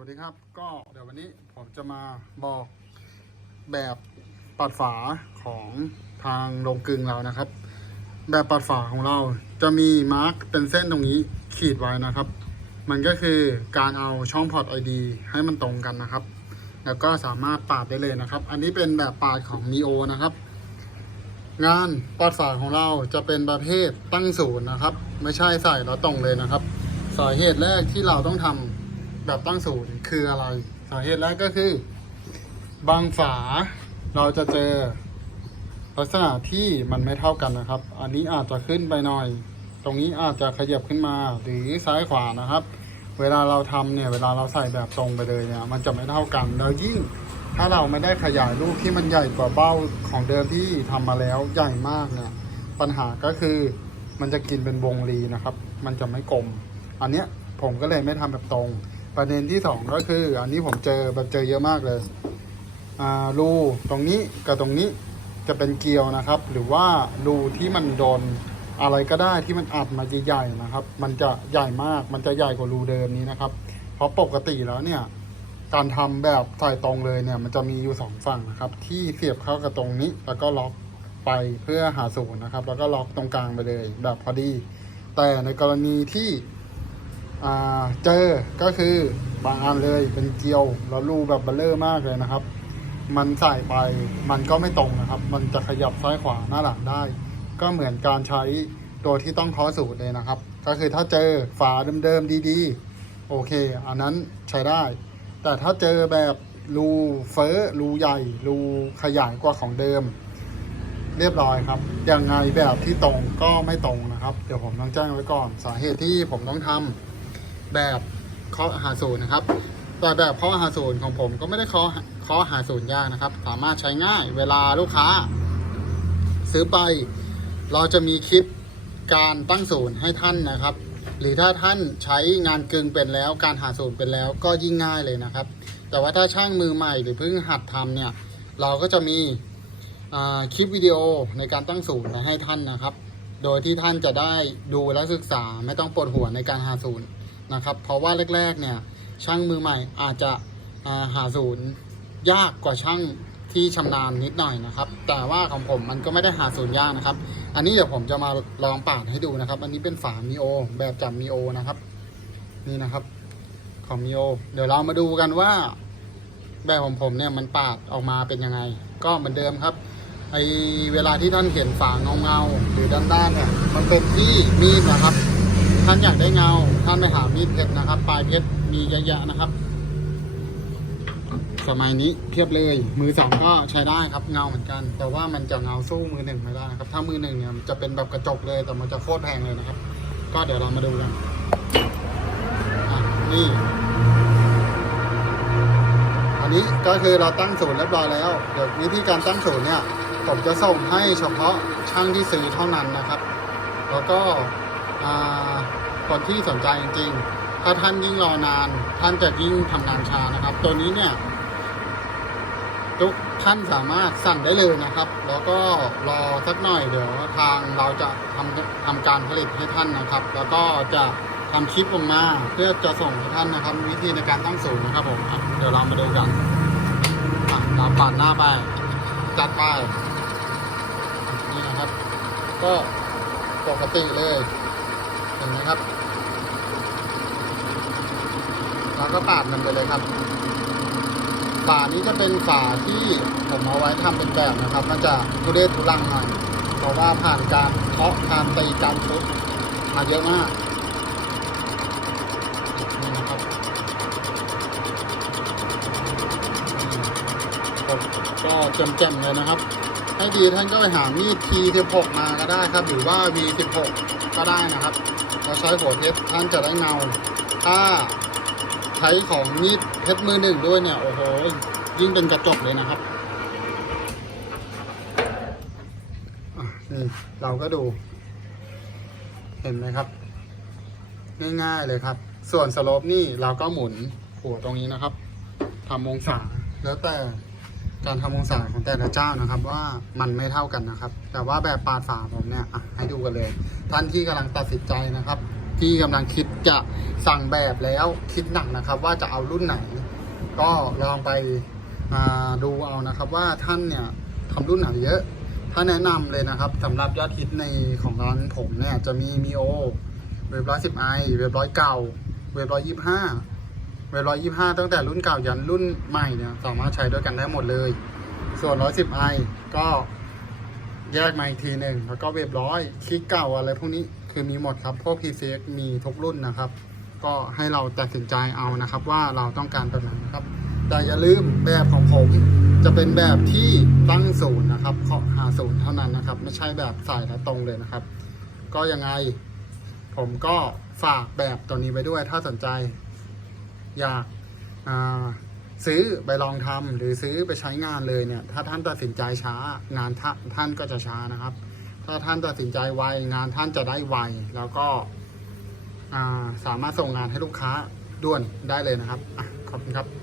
วัสดีครับ ก็เดี๋ยววันนี้ผมจะมาบอกแบบปัดฝาของทางโรงกลึงเรานะครับ แบบปัดฝาของเราจะมีมาร์กเป็นเส้นตรงนี้ขีดไว้นะครับ มันก็คือการเอาช่องพอร์ต ID ให้มันตรงกันนะครับ แล้วก็สามารถปาดได้เลยนะครับ อันนี้เป็นแบบปาดของ Neo นะครับ งานปัดฝาของเราจะเป็นประเภทตั้งศูนย์นะครับ ไม่ใช่ใส่แล้วตรงเลยนะครับ สาเหตุแรกที่เราต้องทำ แบบตั้งศูนย์คืออะไร สาเหตุแรกก็คือ บางฝาเราจะเจอลักษณะที่มันไม่เท่ากันนะครับ อันนี้อาจจะขึ้นไปหน่อย ตรงนี้อาจจะขยับขึ้นมาหรือซ้ายขวานะครับ เวลาเราทำเนี่ยเวลาเราใส่แบบตรงไปเลยเนี่ยมันจะไม่เท่ากันแล้วยิ่งถ้าเราไม่ได้ขยายรูปที่มันใหญ่กว่าเบ้าของเดิมที่ทำมาแล้วใหญ่มากเนี่ยปัญหาก็คือมันจะกินเป็นวงรีนะครับ มันจะไม่กลม อันเนี้ยผมก็เลยไม่ทำแบบตรง ประเด็นที่สองก็คือ อันนี้ผมเจอแบบเจอเยอะมากเลย อ่ารูตรงนี้กับตรงนี้จะเป็นเกลียวนะครับ หรือว่ารูที่มันโดนอะไรก็ได้ที่มันอัดมาใหญ่ๆนะครับ มันจะใหญ่มากมันจะใหญ่กว่ารูเดิมนี้นะครับ เพราะปกติแล้วเนี่ย การทำแบบใส่ตรงเลยเนี่ย มันจะมีอยู่สองฝั่งนะครับ ที่เสียบเข้ากับตรงนี้ แล้วก็ล็อกไปเพื่อหาศูนย์นะครับ แล้วก็ล็อกตรงกลางไปเลย แบบพอดี แต่ในกรณีที่ เจอก็คือบางอันเลยเป็นเกลียวแล้วรูแบบเบลเลอร์มากเลยนะครับ มันใส่ไปมันก็ไม่ตรงนะครับ มันจะขยับซ้ายขวาหน้าหลังได้ ก็เหมือนการใช้ตัวที่ต้องเคอสูตรเลยนะครับ ก็คือถ้าเจอฝาเดิมๆดีๆ โอเค อันนั้นใช้ได้ แต่ถ้าเจอแบบรูเฟ้อรูใหญ่ รูขยายกว่าของเดิม เรียบร้อยครับ ยังไงแบบที่ตรงก็ไม่ตรงนะครับ เดี๋ยวผมต้องแจ้งไว้ก่อน สาเหตุที่ผมต้องทำ แบบเคาะหาศูนย์นะครับแต่แบบเคาะหาศูนย์ของผมก็ไม่ได้เคาะเคาะหาศูนย์ยากนะครับ สามารถใช้ง่ายเวลาลูกค้า ซื้อไป เราจะมีคลิปการตั้งศูนย์ให้ท่านนะครับ หรือถ้าท่านใช้งานกึ่งเป็นแล้ว การหาศูนย์เป็นแล้วก็ยิ่งง่ายเลยนะครับ แต่ว่าถ้าช่างมือใหม่หรือเพิ่งหัดทำเนี่ยเราก็จะมีคลิปวิดีโอในการตั้งศูนย์มาให้ท่านนะครับ โดยที่ท่านจะได้ดูและศึกษาไม่ต้องปวดหัวในการหาศูนย์ นะครับ เพราะว่าแรกๆเนี่ยช่างมือใหม่อาจจะาหาศูนย์ยากกว่าช่างที่ชำนาญนิดหน่อยนะครับ แต่ว่าของผมมันก็ไม่ได้หาศูนย์ยากนะครับ อันนี้เดี๋ยวผมจะมาลองปาดให้ดูนะครับ อันนี้เป็นฝามิโอแบบจับมิโอนะครับ นี่นะครับ ของมิโอเดี๋ยวเรามาดูกันว่า แบบของผมเนี่ยมันปาดออกมาเป็นยังไง ก็เหมือนเดิมครับไอเวลาที่ท่านเห็นฝาเงาเงาๆหรือด้านด้านๆเนี่ย มันเป็นที่มีดนะครับ ท่านอยากได้เงา ท่านไปหามีดเพชรนะครับ ปลายเพชรมีเยอะแยะนะครับ สมัยนี้เพียบเลย มือสองก็ใช้ได้ครับเงาเหมือนกัน แต่ว่ามันจะเงาสู้มือหนึ่งไม่ได้นะครับ ถ้ามือหนึ่งเนี่ยจะเป็นแบบกระจกเลย แต่มันจะโคตรแพงเลยนะครับ ก็เดี๋ยวเรามาดูกันนี่ อันนี้ก็คือเราตั้งศูนย์เรียบร้อยแล้ว เดี๋ยววิธีการตั้งศูนย์เนี่ย ผมจะส่งให้เฉพาะช่างที่ซื้อเท่านั้นนะครับ แล้วก็ คนที่สนใจจริงๆ ถ้าท่านยิ่งรอนาน ท่านจะยิ่งทำงานช้านะครับ ตัวนี้เนี่ยทุกท่านสามารถสั่งได้เลยนะครับ แล้วก็รอสักหน่อยเดี๋ยวทางเราจะทำทำการผลิตให้ท่านนะครับ แล้วก็จะทำคลิปออกมาเพื่อจะส่งให้ท่านนะครับ วิธีในการตั้งศูนย์นะครับผมเดี๋ยวเรามาดูกันอะเราปัดหน้าไปจัดไปนี่นะครับ ก็ปกติเลย เห็นไหมครับ เราก็ปาดมันไปเลยครับ ฝานี้จะเป็นฝาที่ผมเอาไว้ทำเป็นแบบนะครับ มันจะทุเรศทุลังหน่อยเพราะว่าผ่านการเคาะการตีการทุบมาเยอะมากนี่นะครับนี่ก็แจ่มๆเลยนะครับให้ดีท่านก็ไปหามีด T16 มาก็ได้ครับ หรือว่า V16 ก็ได้นะครับ เราใช้หัวเพชรท่านจะได้เงา ถ้าใช้ของมีดเพชรมือหนึ่งด้วยเนี่ย โอ้โห ยิ่งเป็นกระจกเลยนะครับนี่เราก็ดู เห็นไหมครับ ง่ายๆเลยครับ ส่วนสโลปนี่เราก็หมุนหัวตรงนี้นะครับทำองศาแล้วแต่การทำองศาของแต่ละเจ้านะครับ ว่ามันไม่เท่ากันนะครับ แต่ว่าแบบปาดฝาผมเนี่ยอะให้ดูกันเลย ท่านที่กำลังตัดสินใจนะครับ ที่กำลังคิดจะสั่งแบบแล้วคิดหนักนะครับ ว่าจะเอารุ่นไหน ก็ลองไปดูเอานะครับว่าท่านเนี่ยทำรุ่นไหนเยอะ ถ้าแนะนำเลยนะครับสำหรับยอดฮิตในของร้านผมเนี่ยจะมีมีโอเว็บร้อยสิบไอเว็บร้อยเก่า เว็บร้อยยี่ห้าเว็บร้อยยี่ห้าตั้งแต่รุ่นเก่ายันรุ่นใหม่เนี่ยสามารถใช้ด้วยกันได้หมดเลย ส่วนร้อยสิบไอก็ แยกมาอีกทีหนึ่งแล้วก็เว็บร้อยคลิกเก่าอะไรพวกนี้คือมีหมดครับ พวก PCX มีทุกรุ่นนะครับ ก็ให้เราตัดสินใจเอานะครับ ว่าเราต้องการแบบไหนครับ แต่อย่าลืมแบบของผมจะเป็นแบบที่ตั้งศูนย์นะครับขอหาศูนย์เท่านั้นนะครับ ไม่ใช่แบบใส่และตรงเลยนะครับ ก็ยังไงผมก็ฝากแบบตัวนี้ไว้ด้วยถ้าสนใจ อยากอ่า ซื้อไปลองทำหรือซื้อไปใช้งานเลยเนี่ย ถ้าท่านตัดสินใจช้างานท่าท่านก็จะช้านะครับ ถ้าท่านตัดสินใจไวงานท่านจะได้ไวแล้วก็สามารถส่งงานให้ลูกค้าด่วนได้เลยนะครับอขอบคุณครับ